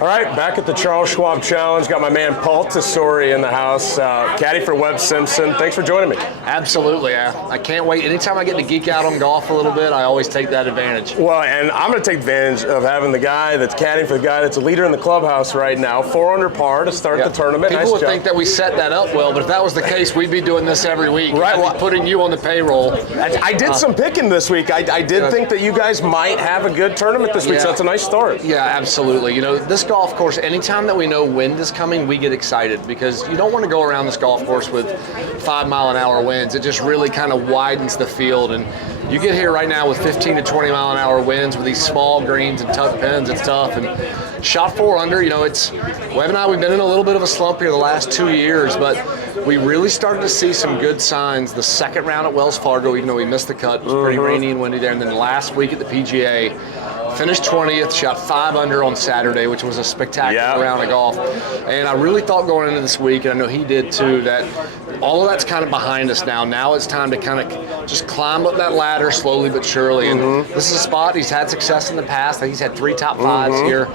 All right, back at the Charles Schwab Challenge. Got my man Paul Tesori in the house, caddy for Webb Simpson. Thanks for joining me. Absolutely. I can't wait. Anytime I get to geek out on golf a little bit, I always take that advantage. Well, and I'm going to take advantage of having the guy that's caddying for the guy that's a leader in the clubhouse right now, 4 under par to start the tournament. People nice would job. think that we set that up well, but if that was the case, we'd be doing this every week. Right. Well, putting you on the payroll. I did some picking this week. I did think that you guys might have a good tournament this week, so that's a nice start. Yeah, absolutely. You know, this golf course, anytime that we know wind is coming, we get excited because you don't want to go around this golf course with 5-mile-an-hour winds. It just really kind of widens the field, and you get here right now with 15 to 20-mile-an-hour winds with these small greens and tuck pins. It's tough. And shot 4 under. You know, Webb and I, we've been in a little bit of a slump here the last 2 years, but we really started to see some good signs the second round at Wells Fargo, even though we missed the cut. It was pretty rainy and windy there. And then last week at the PGA, finished 20th, shot 5 under on Saturday, which was a spectacular round of golf. And I really thought going into this week, and I know he did too, that all of that's kind of behind us now. Now it's time to kind of just climb up that ladder slowly but surely. And this is a spot he's had success in the past. I think he's had 3 top 5s here.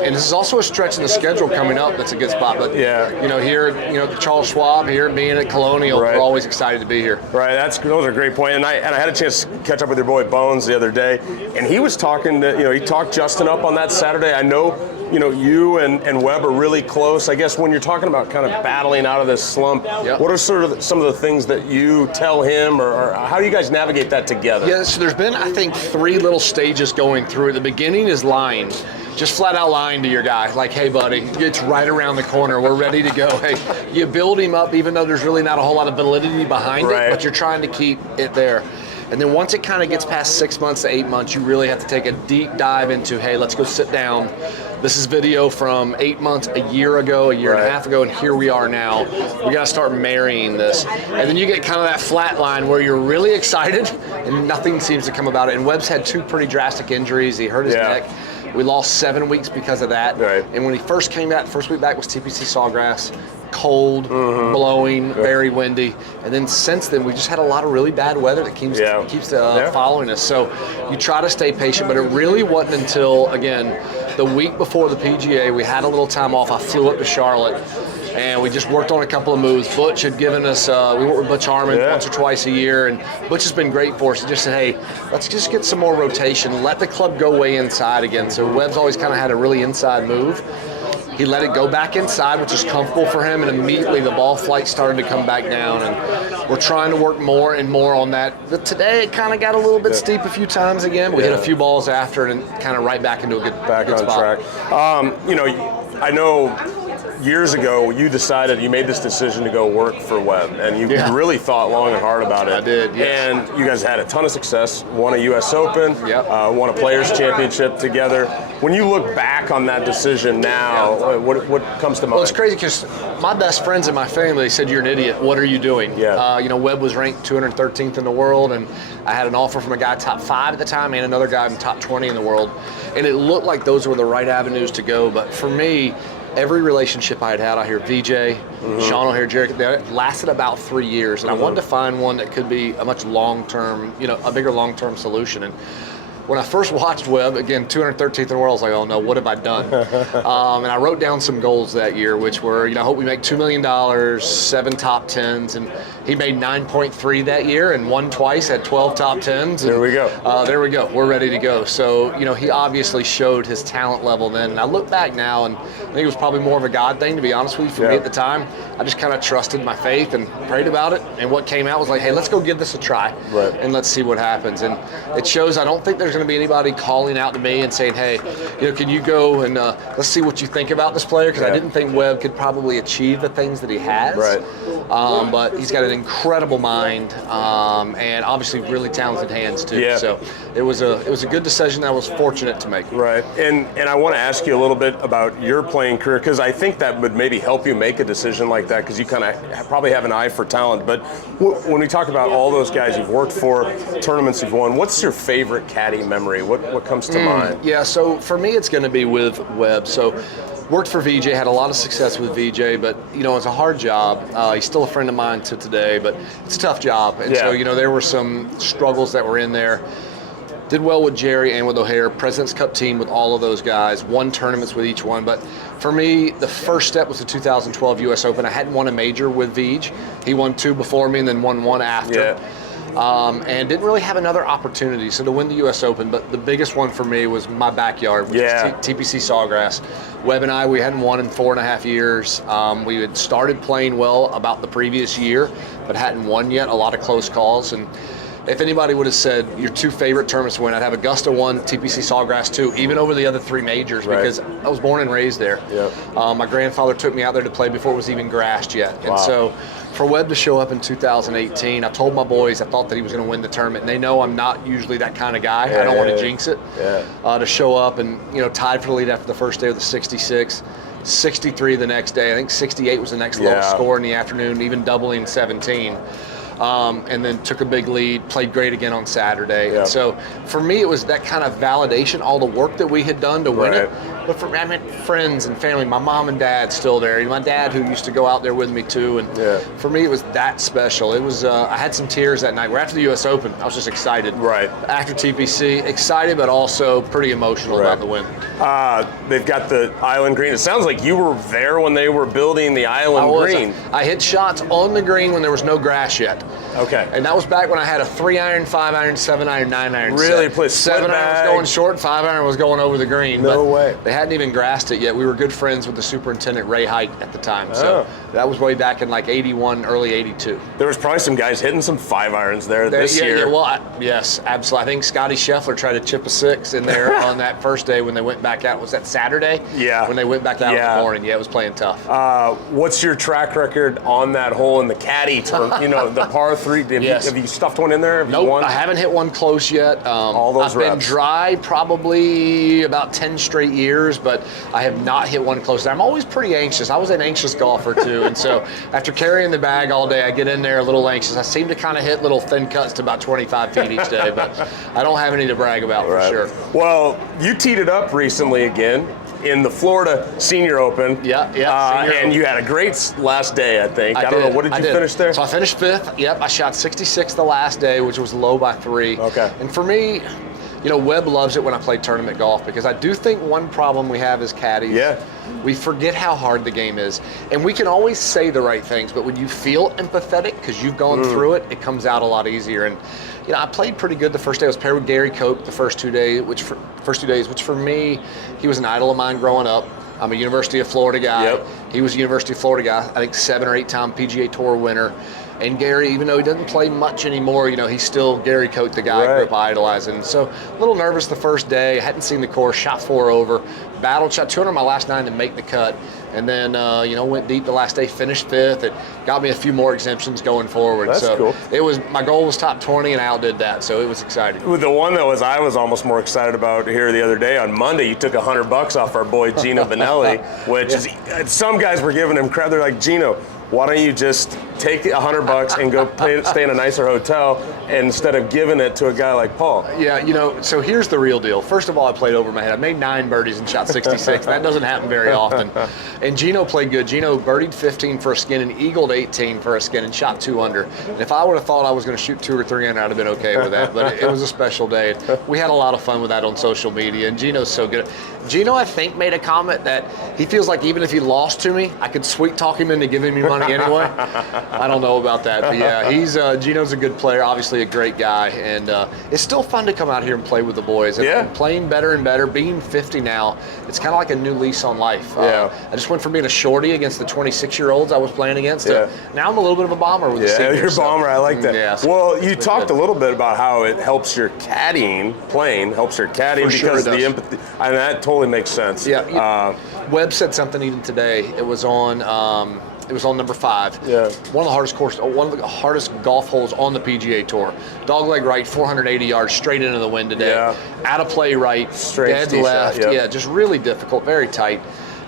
And this is also a stretch in the schedule coming up that's a good spot. But you know, here, Charles Schwab here, being at Colonial, we're always excited to be here. Right, those are great points. And I had a chance to catch up with your boy Bones the other day, and he was talking to, he talked Justin up on that Saturday. I know, you and Webb are really close. I guess when you're talking about kind of battling out of this slump, what are sort of some of the things that you tell him, or how do you guys navigate that together? Yeah, so there's been, I think, 3 little stages going through. The beginning is lying. Just flat out lying to your guy, like, hey, buddy, it's right around the corner. We're ready to go. Hey, you build him up, even though there's really not a whole lot of validity behind it, but you're trying to keep it there. And then once it kind of gets past 6 months to 8 months, you really have to take a deep dive into, hey, let's go sit down. This is video from 8 months, a year ago, a year and a half ago, and here we are now. We got to start marrying this. And then you get kind of that flat line where you're really excited and nothing seems to come about it. And Webb's had 2 pretty drastic injuries. He hurt his neck. We lost 7 weeks because of that. And when he first came back, first week back was TPC Sawgrass. Cold, blowing, very windy, and then since then we just had a lot of really bad weather that keeps following us. So you try to stay patient, but it really wasn't until, again, the week before the PGA, we had a little time off. I flew up to Charlotte, and we just worked on a couple of moves. Butch had given us, we work with Butch Harmon once or twice a year, and Butch has been great for us. He just said, hey, let's just get some more rotation, let the club go way inside again. So Webb's always kind of had a really inside move. He let it go back inside, which is comfortable for him, and immediately the ball flight started to come back down, and we're trying to work more and more on that. But today it kind of got a little bit steep a few times again. We hit a few balls after and kind of right back into a good spot. Track. I know years ago you made this decision to go work for Webb, and you really thought long and hard about it. I did, And you guys had a ton of success, won a U.S. Open, won a Players' Championship together. When you look back on that decision now, what comes to mind? Well, it's crazy because my best friends in my family said, you're an idiot, what are you doing? Webb was ranked 213th in the world, and I had an offer from a guy top 5 at the time and another guy in top 20 in the world, and it looked like those were the right avenues to go. But for me, every relationship I had out here, VJ, Sean O'Hare, Jerry, they lasted about 3 years, and I wanted to find one that could be a much long-term, a bigger long-term solution. And when I first watched Webb, again, 213th in the world, I was like, oh no, what have I done? And I wrote down some goals that year, which were, I hope we make $2 million, 7 top 10s, and he made 9.3 that year and won twice, had 12 top 10s. There we go. There we go. We're ready to go. So, he obviously showed his talent level then. And I look back now, and I think it was probably more of a God thing, to be honest with you, for me at the time. I just kind of trusted my faith and prayed about it. And what came out was like, hey, let's go give this a try. And let's see what happens. And it shows, I don't think there's going to be anybody calling out to me and saying, hey, can you go and let's see what you think about this player? Because I didn't think Webb could probably achieve the things that he has. But he's got an incredible mind, and obviously really talented hands too. So it was a good decision that I was fortunate to make. And I want to ask you a little bit about your playing career, because I think that would maybe help you make a decision like that, because you kind of probably have an eye for talent. But when we talk about all those guys you've worked for, tournaments you've won, what's your favorite caddy memory? What comes to mind? Yeah, so for me it's going to be with Webb. So worked for VJ, had a lot of success with VJ, but it's a hard job. He's still a friend of mine to today, but it's a tough job. And so there were some struggles that were in there. Did well with Jerry and with O'Hare. President's Cup team with all of those guys. Won tournaments with each one. But for me, the first step was the 2012 U.S. Open. I hadn't won a major with Vij. He won 2 before me and then won 1 after. Yeah. And didn't really have another opportunity so to win the U.S. Open, but the biggest one for me was my backyard, which was TPC Sawgrass. Webb and I, we hadn't won in 4.5 years. We had started playing well about the previous year, but hadn't won yet, a lot of close calls. And if anybody would have said your 2 favorite tournaments to win, I'd have Augusta 1, TPC Sawgrass 2, even over the other 3 majors, because I was born and raised there. Yep. My grandfather took me out there to play before it was even grassed yet. And so for Webb to show up in 2018, I told my boys I thought that he was going to win the tournament, and they know I'm not usually that kind of guy. I don't want to jinx it. To show up and, tied for the lead after the first day with the 66, 63 the next day. I think 68 was the next lowest score in the afternoon, even doubling 17. And then took a big lead, played great again on Saturday. And so for me, it was that kind of validation, all the work that we had done to win it. But for me, I meant friends and family. My mom and dad still there. My dad, who used to go out there with me too. And for me, it was that special. It was. I had some tears that night. We're after the U.S. Open. I was just excited. After TPC, excited, but also pretty emotional about the win. They've got the island green. It sounds like you were there when they were building the island green. I hit shots on the green when there was no grass yet. Okay. And that was back when I had a 3-iron, 5-iron, 7-iron, 9-iron Really? set. Played 7-iron was going short, 5-iron was going over the green. No way. They hadn't even grassed it yet. We were good friends with the superintendent, Ray Height, at the time. So that was way back in like 81, early 82. There was probably some guys hitting some 5-irons there this year. Yeah, well, yes, absolutely. I think Scotty Scheffler tried to chip a 6 in there on that first day when they went back out. Was that Saturday? Yeah. When they went back out in the morning. Yeah, it was playing tough. What's your track record on that hole in the Caddie turn? The par 3? Have you stuffed one in there? Nope, I haven't hit one close yet. All those I've reps. been dry probably about 10 straight years, but I have not hit one close. I'm always pretty anxious. I was an anxious golfer too, and so after carrying the bag all day, I get in there a little anxious. I seem to kind of hit little thin cuts to about 25 feet each day, but I don't have any to brag about for sure. Well, you teed it up recently again in the Florida Senior Open. And you had a great last day, I think. I don't know, what did you finish there? So I finished 5th. Yep, I shot 66 the last day, which was low by 3. Okay. And for me, Webb loves it when I play tournament golf, because I do think one problem we have as caddies, we forget how hard the game is. And we can always say the right things, but when you feel empathetic because you've gone through it, it comes out a lot easier. And I played pretty good the first day. I was paired with Gary Koch the first 2 days, which for me, he was an idol of mine growing up. I'm a University of Florida guy. He was a University of Florida guy, I think 7 or 8 time PGA Tour winner. And Gary, even though he doesn't play much anymore, he's still Gary Koch, the guy I grew up idolizing. And so a little nervous the first day. I hadn't seen the course, shot 4 over, battled, shot 200 on my last 9 to make the cut. And then, went deep the last day, finished 5th. It got me a few more exemptions going forward. That's cool. My goal was top 20, and I outdid that, so it was exciting. The one that I was almost more excited about here the other day, on Monday, you took $100 off our boy Gino Benelli, which is, some guys were giving him credit. They're like, Gino, why don't you just take $100 and go stay in a nicer hotel instead of giving it to a guy like Paul? Yeah, so here's the real deal. First of all, I played over my head. I made 9 birdies and shot 66. That doesn't happen very often. And Gino played good. Gino birdied 15 for a skin and eagled 18 for a skin and shot 2 under. And if I would have thought I was going to shoot 2 or 3 under, I'd have been okay with that. But it was a special day. We had a lot of fun with that on social media, and Gino's so good. Gino, I think, made a comment that he feels like even if he lost to me, I could sweet talk him into giving me money anyway. I don't know about that, but yeah, Gino's a good player, obviously a great guy, and it's still fun to come out here and play with the boys. And playing better and better, being 50 now, it's kind of like a new lease on life. I just went from being a shorty against the 26-years-olds I was playing against to now I'm a little bit of a bomber with the seniors. You're a bomber, I like that. Well, you talked a little bit about how it helps your caddying, helps your caddying because of the empathy, and that totally makes sense. Webb said something even today. It was on number 5. One of the hardest golf holes on the PGA Tour. Dogleg right, 480 yards straight into the wind today. Out of play right, dead left. Just really difficult, very tight.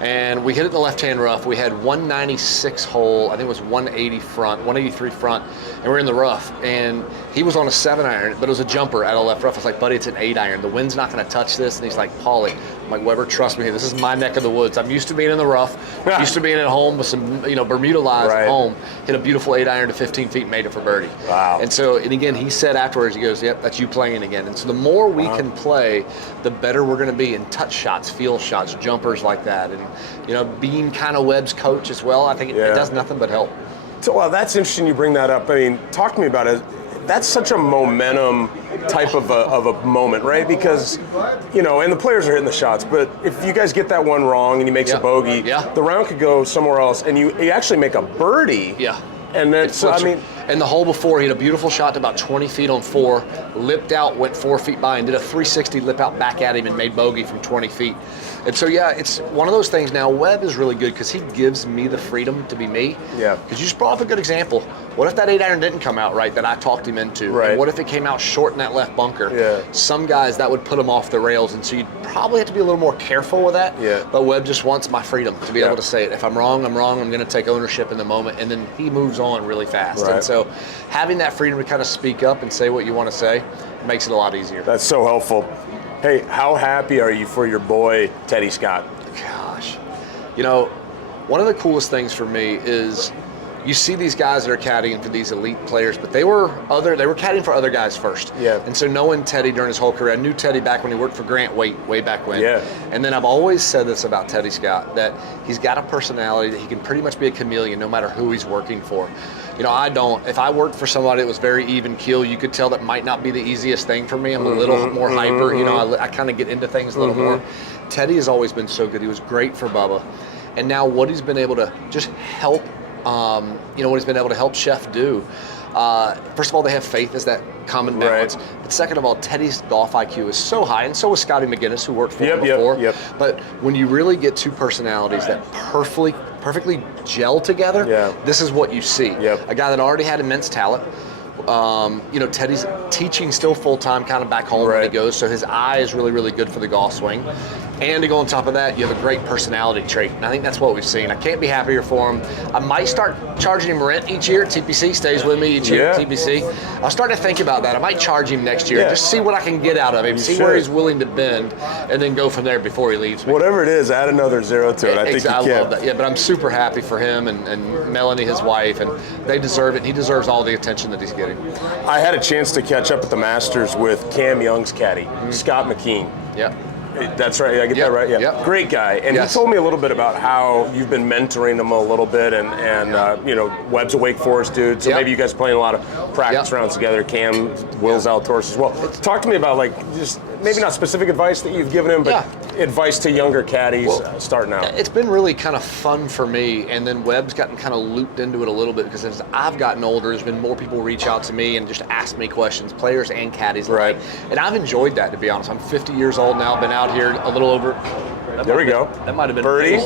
And we hit it in the left-hand rough. We had 196 hole, I think it was 180 front, 183 front, and we're in the rough. And he was on a 7-iron, but it was a jumper out of left rough. I was like, buddy, it's an 8-iron. The wind's not going to touch this. And he's like, Paulie, I'm like, Webber, trust me, this is my neck of the woods. I'm used to being in the rough, used to being at home with some, Bermuda lies at home. Hit a beautiful 8-iron to 15 feet, made it for birdie. Wow. And so, and again, he said afterwards, he goes, yep, that's you playing again. And so the more we can play, the better we're going to be in touch shots, feel shots, jumpers like that. And, being kind of Webb's coach as well, I think it does nothing but help. So, well, that's interesting you bring that up. I mean, talk to me about it. That's such a momentum type of a moment, right? Because, and the players are hitting the shots, but if you guys get that one wrong and he makes a bogey, the round could go somewhere else, and you actually make a birdie. Yeah. And then, and the hole before, he had a beautiful shot to about 20 feet on 4, lipped out, went 4 feet by, and did a 360 lip out back at him and made bogey from 20 feet. And so, it's one of those things now. Webb is really good because he gives me the freedom to be me. Yeah. Because you just brought up a good example. What if that 8-iron didn't come out right that I talked him into? Right. And what if it came out short in that left bunker? Yeah. Some guys, that would put them off the rails, and so you'd probably have to be a little more careful with that. Yeah. But Webb just wants my freedom to be able to say it. If I'm wrong, I'm wrong. I'm going to take ownership in the moment, and then he moves on really fast. Right. And so having that freedom to kind of speak up and say what you want to say makes it a lot easier. That's so helpful. Hey, how happy are you for your boy, Teddy Scott? Gosh. One of the coolest things for me is you see these guys that are caddying for these elite players, but they were caddying for other guys first. Yeah. And so knowing Teddy during his whole career, I knew Teddy back when he worked for Grant Waite, way back when. Yeah. And then I've always said this about Teddy Scott, that he's got a personality that he can pretty much be a chameleon no matter who he's working for. I don't. If I worked for somebody that was very even keel, you could tell that might not be the easiest thing for me. I'm a little more hyper. I kind of get into things a little more. Teddy has always been so good. He was great for Bubba. And now what he's been able to just help, what he's been able to help Chef do. First of all, they have faith as that common balance. Right. But second of all, Teddy's golf IQ is so high, and so was Scotty McGinnis, who worked for him before. Yep. But when you really get two personalities that perfectly gel together, this is what you see. Yep. A guy that already had immense talent. Teddy's teaching still full-time kind of back home when he goes, so his eye is really, really good for the golf swing. And to go on top of that, you have a great personality trait, and I think that's what we've seen. I can't be happier for him. I might start charging him rent each year at TPC, stays with me each year at TPC. I'll start to think about that. I might charge him next year, just see what I can get out of him, see where he's willing to bend, and then go from there before he leaves me. Whatever it is, add another zero to it. I think you can. I love that. Yeah, but I'm super happy for him and Melanie, his wife, and they deserve it, and he deserves all the attention that he's getting. I had a chance to catch up at the Masters with Cam Young's caddy, Scott McKean. Yeah. That's right. I get that right. Yeah. Yep. Great guy. And he told me a little bit about how you've been mentoring him a little bit, and Webb's a Wake Forest dude, so maybe you guys playing a lot of practice rounds together. Cam, Will's outdoors as well. Talk to me about just maybe not specific advice that you've given him, but advice to younger caddies starting out. It's been really kind of fun for me, and then Webb's gotten kind of looped into it a little bit because as I've gotten older, there's been more people reach out to me and just ask me questions, players and caddies alike. And I've enjoyed that, to be honest. I'm 50 years old now, been out here a little over. There we go. That might have been birdie.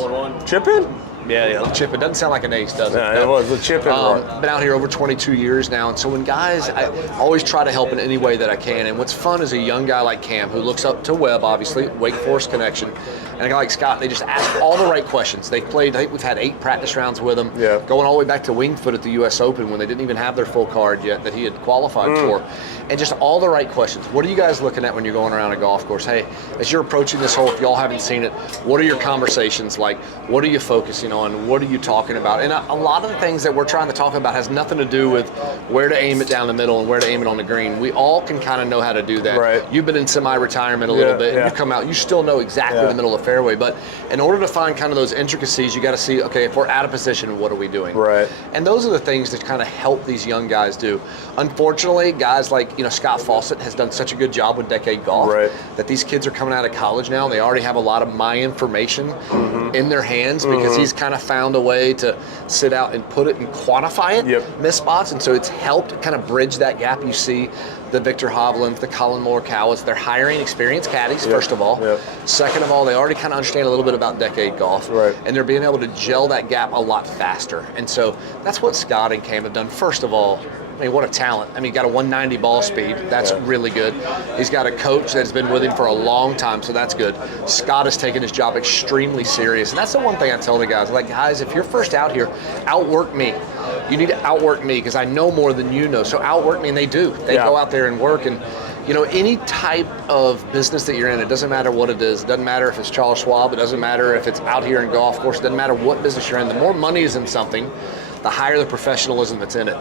Chip in? Yeah, chip. It doesn't sound like an ace, does it? Yeah, it was a chip in. Been out here over 22 years now, and so when guys, I always try to help in any way that I can. And what's fun is a young guy like Cam, who looks up to Webb, obviously, Wake Forest connection, and a guy like Scott, they just ask all the right questions. They've played, I think we've had 8 practice rounds with them, going all the way back to Wingfoot at the U.S. Open when they didn't even have their full card yet that he had qualified for. And just all the right questions. What are you guys looking at when you're going around a golf course? Hey, as you're approaching this hole, if y'all haven't seen it, what are your conversations like? What are you focusing on? What are you talking about? And a lot of the things that we're trying to talk about has nothing to do with where to aim it down the middle and where to aim it on the green. We all can kind of know how to do that. Right. You've been in semi-retirement a little bit, and you come out, you still know exactly the middle of the fairway. But in order to find kind of those intricacies, you got to see, okay, if we're out of position, what are we doing? Right. And those are the things that kind of help these young guys do. Unfortunately, guys like Scott Fawcett has done such a good job with Decade Golf that these kids are coming out of college now and they already have a lot of my information in their hands because he's kind of found a way to sit out and put it and quantify it, miss spots, and so it's helped kind of bridge that gap. You see the Victor Hovland, the Colin Morikawas. They're hiring experienced caddies, first of all. Yep. Second of all, they already kind of understand a little bit about decade golf. Right. And they're being able to gel that gap a lot faster. And so that's what Scott and Cam have done. First of all, I mean, what a talent. I mean, he got a 190 ball speed. That's really good. He's got a coach that's been with him for a long time, so that's good. Scott has taken his job extremely serious. And that's the one thing I tell the guys. Like, guys, if you're first out here, outwork me. You need to outwork me because I know more than you know. So outwork me, and they do. They go out there and work. And, you know, any type of business that you're in, it doesn't matter what it is. It doesn't matter if it's Charles Schwab. It doesn't matter if it's out here in golf course. It doesn't matter what business you're in. The more money is in something, the higher the professionalism that's in it.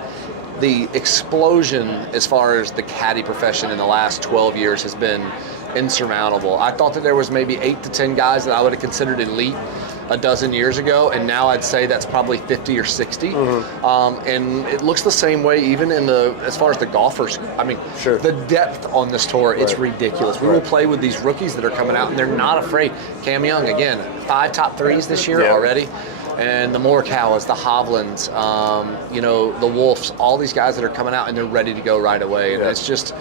The explosion as far as the caddy profession in the last 12 years has been insurmountable. I thought that there was maybe 8 to 10 guys that I would have considered elite a dozen years ago, and now I'd say that's probably 50 or 60. And it looks the same way even in as far as the golfers. I mean, the depth on this tour, it's ridiculous. We will play with these rookies that are coming out, and they're not afraid. Cam Young, again, 5 top 3s this year already. And the Morikawas, the Hovlands, you know, the Wolves, all these guys that are coming out and they're ready to go right away. And it's just,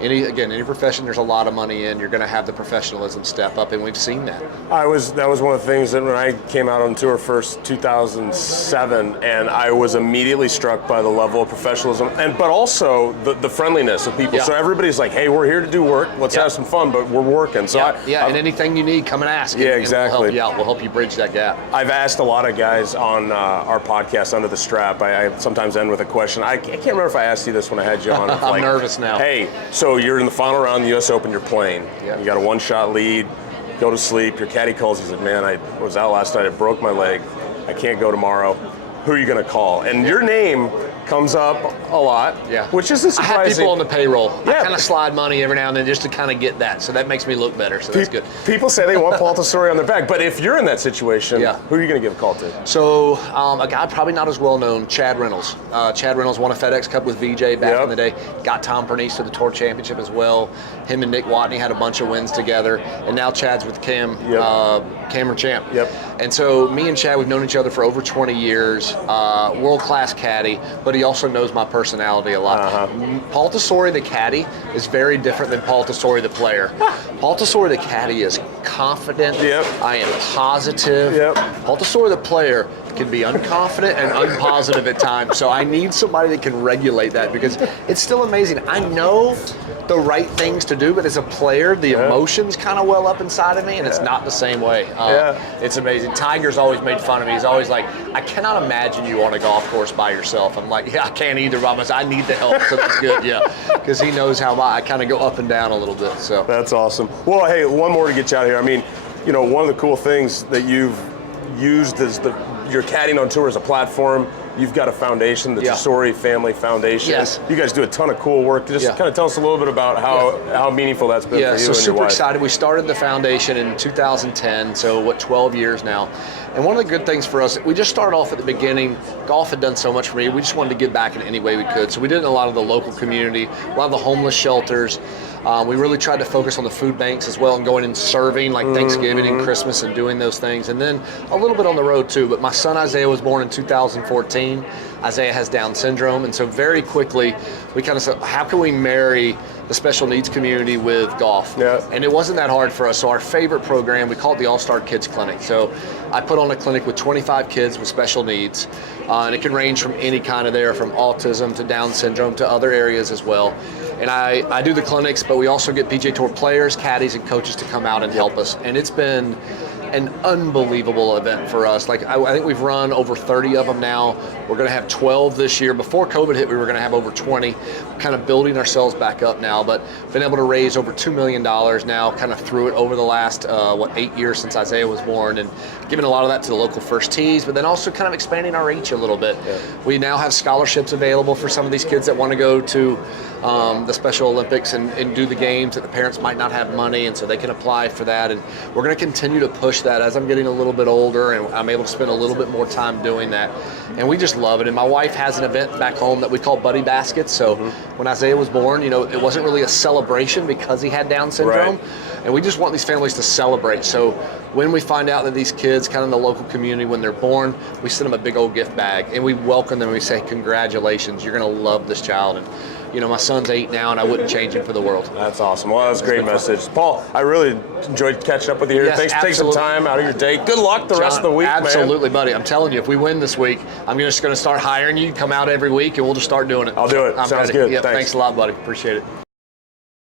any profession there's a lot of money in, you're going to have the professionalism step up, and we've seen that. That was one of the things that when I came out on tour first, 2007, and I was immediately struck by the level of professionalism, but also the friendliness of people. So everybody's like, hey, we're here to do work, let's have some fun, but we're working. So and anything you need, come and ask. Exactly. And we'll help you out. We'll help you bridge that gap. I've asked a lot of guys on our podcast, Under the Strap. I sometimes end with a question. I can't remember if I asked you this when I had you on. I'm nervous now. Hey, so you're in the final round of the U.S. Open, you're playing. You got a 1-shot lead, go to sleep, your caddy calls, he's like, man, I was out last night, I broke my leg, I can't go tomorrow. Who are you going to call? And your name comes up a lot, which isn't surprising. I have people on the payroll. I kind of slide money every now and then just to kind of get that, so that makes me look better, so that's good. People say they want Paul Tesori on their back, but if you're in that situation, who are you going to give a call to? So a guy probably not as well known, Chad Reynolds. Chad Reynolds won a FedEx Cup with VJ back in the day, got Tom Pernice to the Tour Championship as well. Him and Nick Watney had a bunch of wins together, and now Chad's with Cameron Champ. And so me and Chad, we've known each other for over 20 years, world-class caddy, but he also knows my personality a lot. Paul Tesori, the caddy, is very different than Paul Tesori, the player. Paul Tesori, the caddy, is confident. I am positive. Paul Tesori, the player, can be unconfident and unpositive at times. So I need somebody that can regulate that, because it's still amazing. I know the right things to do, but as a player, the emotions kind of well up inside of me, and it's not the same way. It's amazing. Tiger's always made fun of me. He's always like, I cannot imagine you on a golf course by yourself. I'm like, I can't either by myself. I need the help, so that's good, because he knows how I kind of go up and down a little bit. So that's awesome. Well, hey, one more to get you out of here. I mean, you know, one of the cool things that you've used is your caddying on tour as a platform. You've got a foundation, the Tesori Family Foundation. You guys do a ton of cool work. Just kind of tell us a little bit about how meaningful that's been for you and your wife. Super excited. We started the foundation in 2010, so 12 years now. And one of the good things for us, we just started off at the beginning. Golf had done so much for me. We just wanted to give back in any way we could. So we did it in a lot of the local community, a lot of the homeless shelters. We really tried to focus on the food banks as well, and going and serving like Thanksgiving and Christmas and doing those things. And then a little bit on the road too. But my son Isaiah was born in 2014. Isaiah has Down syndrome. And so very quickly, we kind of said, how can we marry the special needs community with golf? And it wasn't that hard for us. So our favorite program, we call it the All-Star Kids Clinic. So I put on a clinic with 25 kids with special needs. And it can range from any kind of from autism to Down syndrome to other areas as well. And I do the clinics, but we also get PGA Tour players, caddies, and coaches to come out and help us. And it's been an unbelievable event for us. Like I think we've run over 30 of them now. We're going to have 12 this year. Before COVID hit, we were going to have over 20. Kind of building ourselves back up now, but been able to raise over $2 million now, kind of through it over the last 8 years since Isaiah was born, and giving a lot of that to the local first tees, but then also kind of expanding our reach a little bit. We now have scholarships available for some of these kids that want to go to the Special Olympics and do the games that the parents might not have money, and so they can apply for that. And we're going to continue to push that as I'm getting a little bit older and I'm able to spend a little bit more time doing that. And we just love it. And my wife has an event back home that we call Buddy Baskets. So when Isaiah was born, you know, it wasn't really a celebration because he had Down syndrome. And we just want these families to celebrate. So when we find out that these kids, kind of in the local community, when they're born, we send them a big old gift bag and we welcome them and we say, congratulations, you're going to love this child. And my son's 8 now, and I wouldn't change him for the world. That's awesome. Well, that was a great message. Paul, I really enjoyed catching up with you here. Yes, Thanks for taking some time out of your day. Good luck the rest of the week, absolutely, man. buddy. I'm telling you, if we win this week, I'm just going to start hiring you. Come out every week, and we'll just start doing it. I'll do it. Sounds good. Yeah, Thanks. thanks a lot, buddy. Appreciate it.